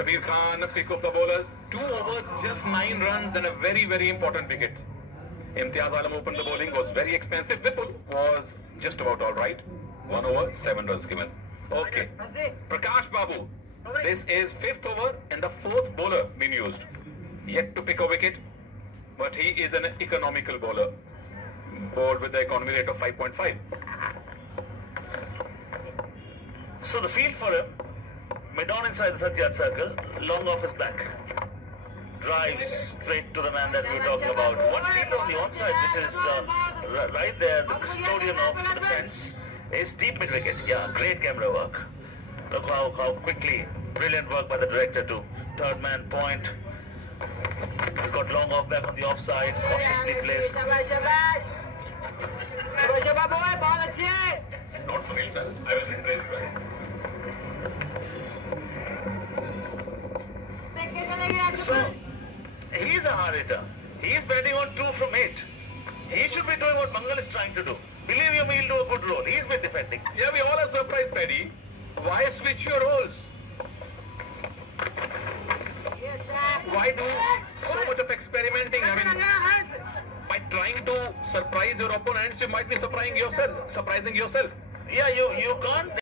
Shabir Khan pick up the bowlers. 2 overs, just 9 runs and a very, very important wicket. Imtiaz Alam opened the bowling, was very expensive. Vipul was just about all right. 1 over, 7 runs given. Okay. Prakash Babu. This is 5th over and the 4th bowler being used. Yet to pick a wicket, but he is an economical bowler. Bowled with the economy rate of 5.5. So the field for him, mid-on inside the 30-yard circle, long off his back. Drives straight to the man that we were talking about. One field on the onside, which is right there, the custodian of the fence, is deep mid-wicket. Yeah, great camera work. Look how quickly, brilliant work by the director to third man point. He's got long off back on the offside, cautiously placed. Not for me, sir. I will just praise you. So, he's a hard hitter. He's batting on 2 from 8. He should be doing what Mangal is trying to do. Believe you me, he'll do a good role. He's been defending. Yeah, we all are surprised, Paddy. Why switch your roles? Why do so much of experimenting? I mean, by trying to surprise your opponents, you might be surprising yourself. Yeah, you can't.